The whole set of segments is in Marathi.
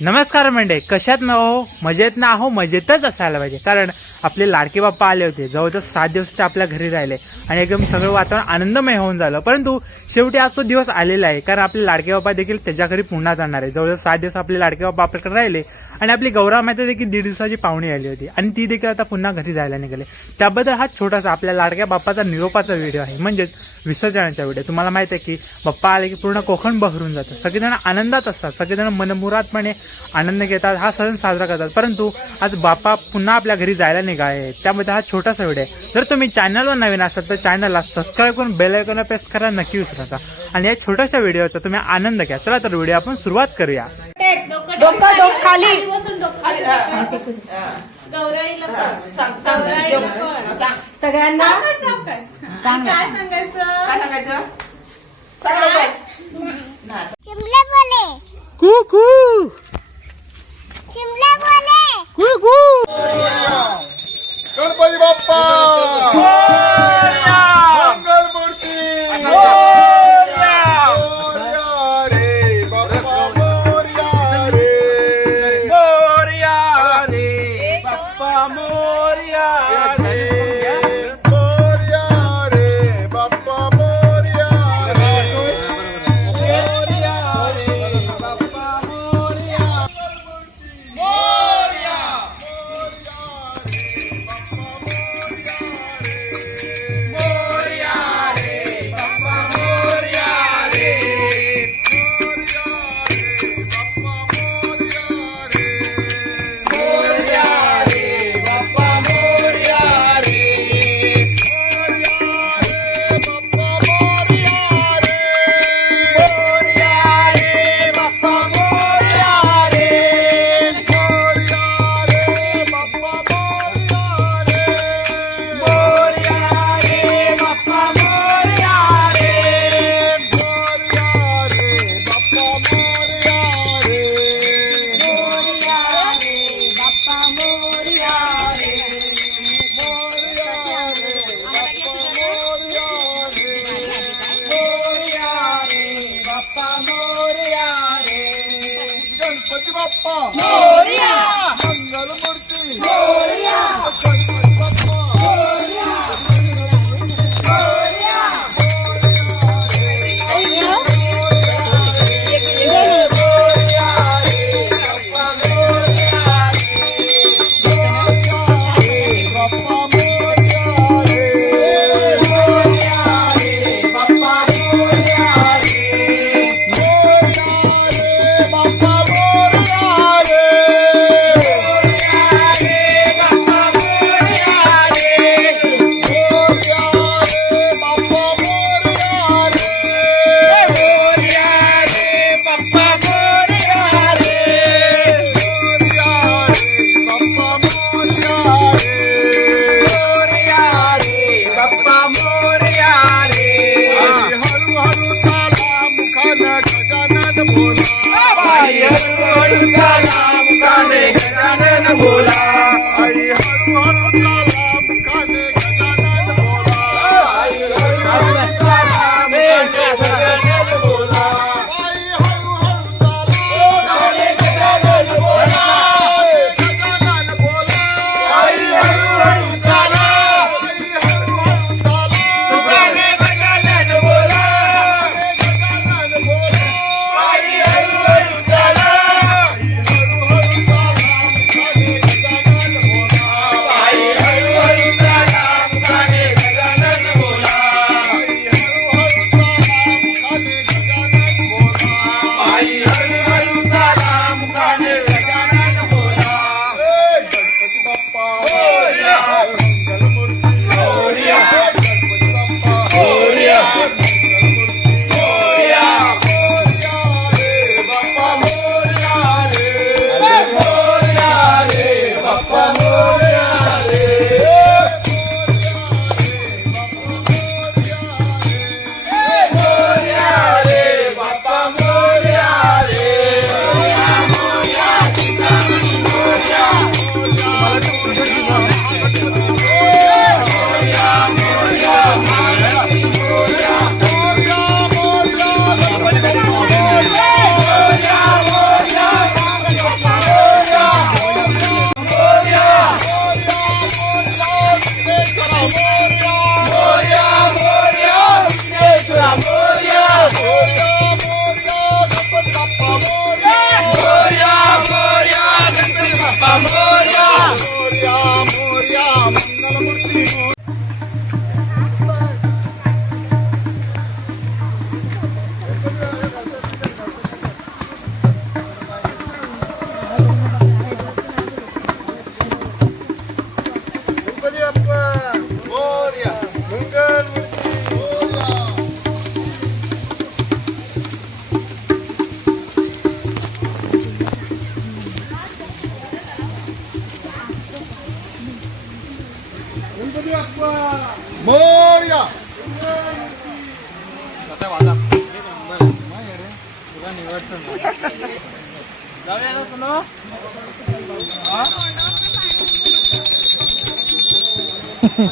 नमस्कार मंडे कशात ना हो? मजेत ना हो? मजेतच असायला पाहिजे. कारण आपले लाडके बाप्पा आले होते. जवळजवळ सात दिवस ते आपल्या घरी राहिले. आणि एकदम सगळं वातावरण आनंदमय होऊन झालं. परंतु शेवटी आज तो दिवस आलेला आहे. कारण आपले लाडके बाप्पा देखील त्याच्या घरी पुन्हा जाणार आहे. जवळजवळ सात दिवस आपले लाडके बाप्पा आपल्याकडे राहिले. आणि आपली गौरव माता देखील दीड दिवसाची पाहुणी आली होती. आणि ती देखील आता पुन्हा घरी जायला निघाले. त्याबद्दल हा छोटासा आपल्या लाडक्या बाप्पाचा निरोपाचा व्हिडिओ आहे. म्हणजेच विसर्जनाचा व्हिडिओ तुम्हाला माहिती आहे की बाप्पा आले की पूर्ण कोकण बहरून जातं. सगळेजण आनंदात असतात. सगळेजण मनमुरादपणे आनंद घेतात. हा सण साजरा करतात. परंतु आज बाप्पा पुन्हा आपल्या घरी जायला निघाले. त्यामध्ये हा छोटासा व्हिडिओ आहे. जर तुम्ही चॅनलवर नवीन असाल तर चॅनलला सबस्क्राईब करून बेल आयकॉनला प्रेस करा नक्की विसरू नका. आणि या छोट्याशा व्हिडिओचा तुम्ही आनंद घ्या. चला तर व्हिडिओ आपण सुरुवात करूया. डोकं डोक खाली. सगळ्यांना? काय सांगायचं? चिमले बोले. कू कू. चिमले बोले. कू कू. Ganpati Bappa! Amoria.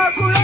Sakura.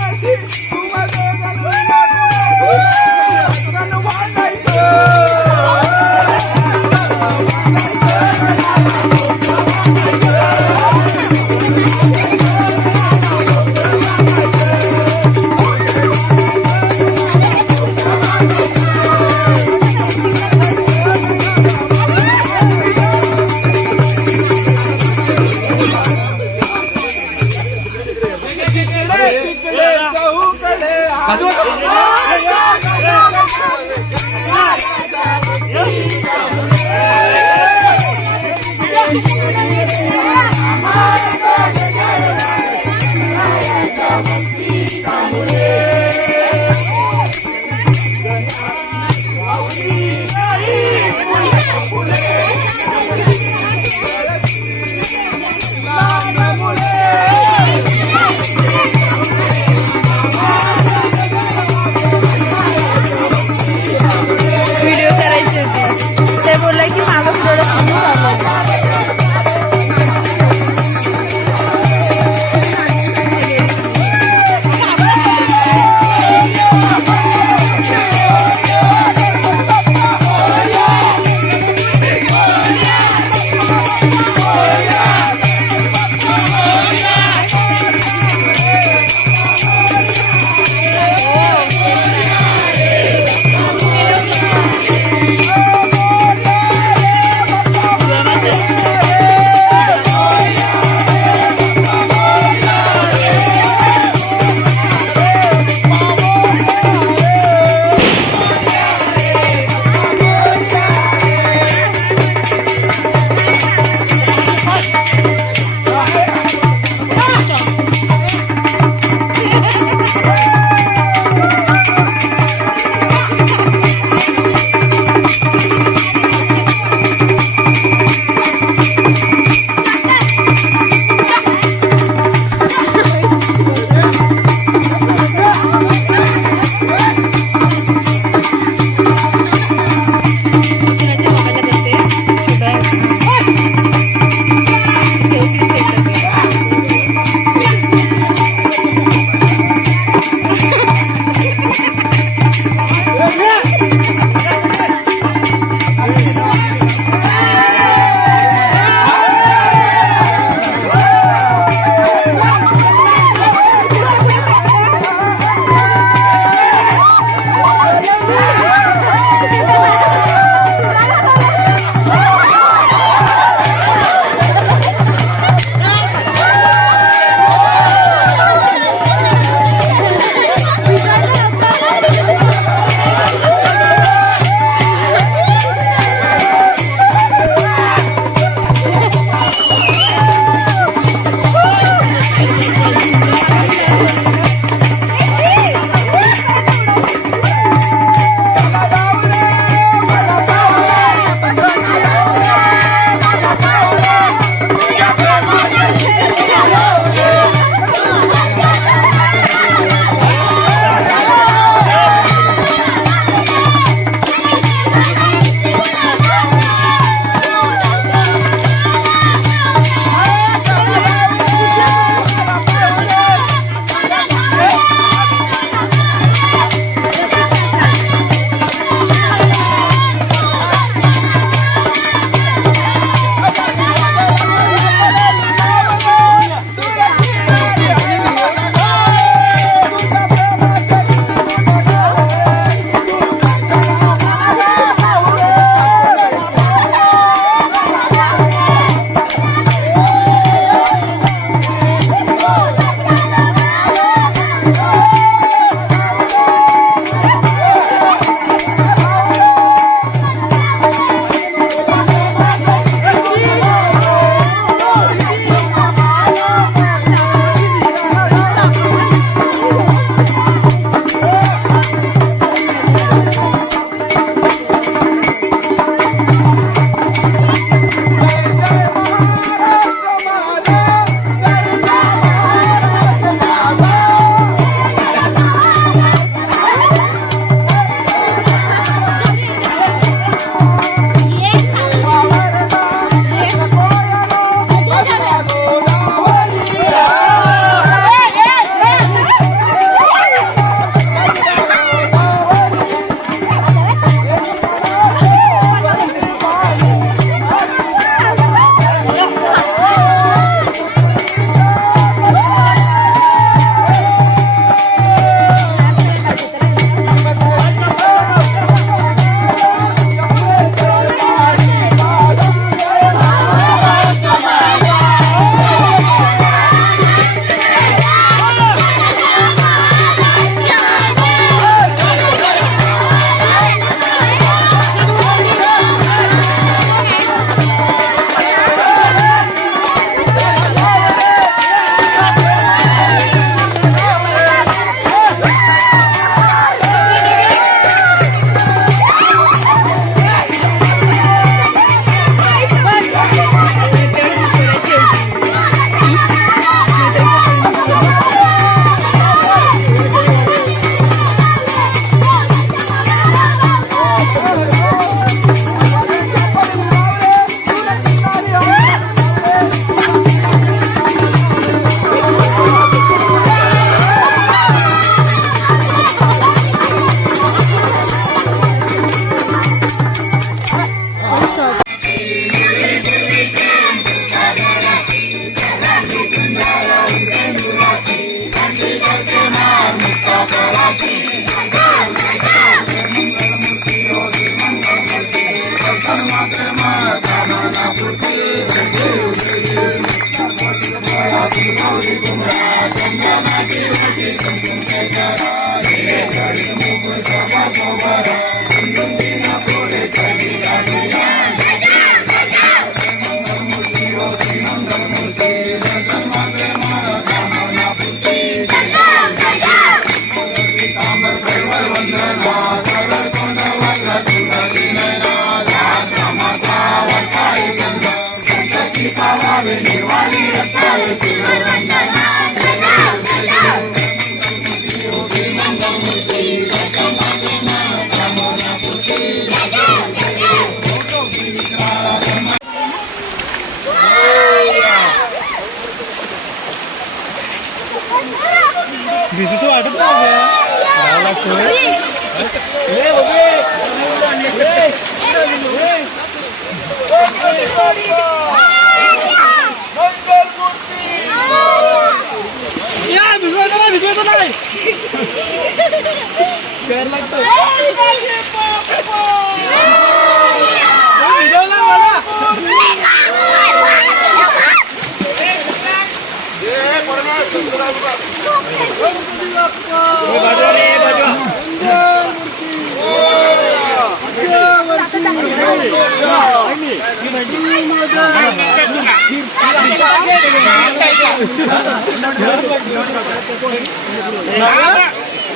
Deus.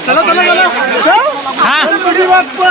चला चला चला चल. गणपती बाप्पा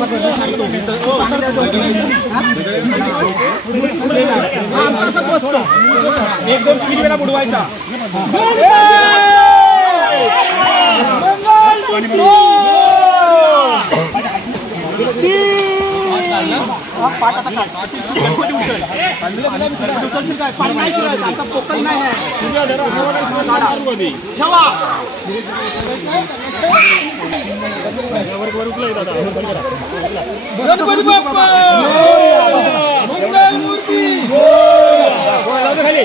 एक एकदम तीन वेळा बुडवायचा गणपती बाप्पा! मंगल मूर्ती खाली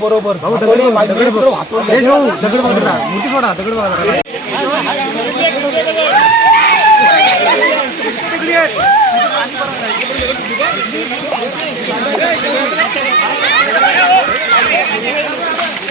बरोबर दगड दगड भाऊ दगड बघा मूर्ती सोडा दगड बघा Thank you.